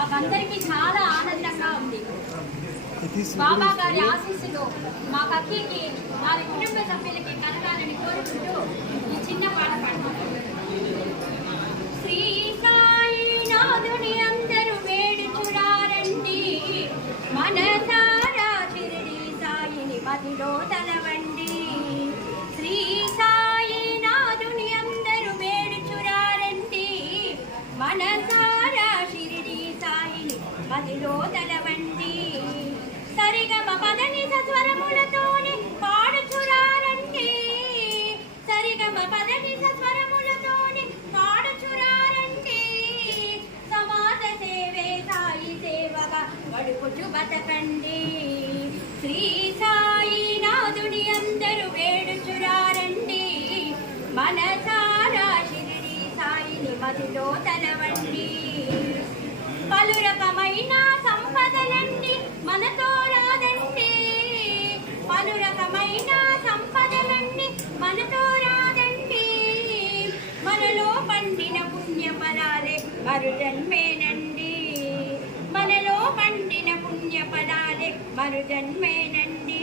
మాకందరికీ చాలా ఆనందంగా ఉంది. బాబా గారి ఆశీస్సులు మా కక్కికి వారి కుటుంబ సభ్యులకి కలగాలని కోరుకుంటూ ఈ చిన్న పాట పాడుతున్నాను. శ్రీ సాయినాథుని అందరూ వేడుచురారండి, మనసారా షిరిడి సాయిని మదిలో తలవండి. శ్రీ సాయినాథుని అందరూ వేడుచురారండి, మనసారా షిరిడి సాయిని మదిలో తలవండి. సరిగమ పదని సస్వరములతోని పాడుచురారండి, సరిగమ పదని సస్వరములతోని పాడుచురారండి. సమాజ సేవే సాయి సేవగా గడుపుచు బతకండి. శ్రీ సాయినాథుని అందరూ వేడుచురారండి, మనసారా షిరిడి సాయిని మదిలో తలవండి. పలు రకమైన సంపదలండి మనతో రాదండి, పలు రకమైన సంపదలన్నీ మనతో రాదండి. మనలో పండిన పుణ్య ఫలాలే మరు జన్మేనండి, మనలో పండిన పుణ్య ఫలాలే మరు జన్మేనండి.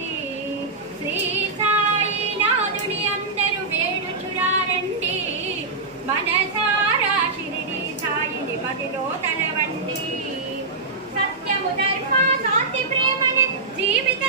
శ్రీ సాయినాథుని అందరూ వేడుచురారండి, మనసారా షిరిడి సాయిని మదిలో తలవండి. సత్యము ధర్మ శాంతి ప్రేమని జీవిత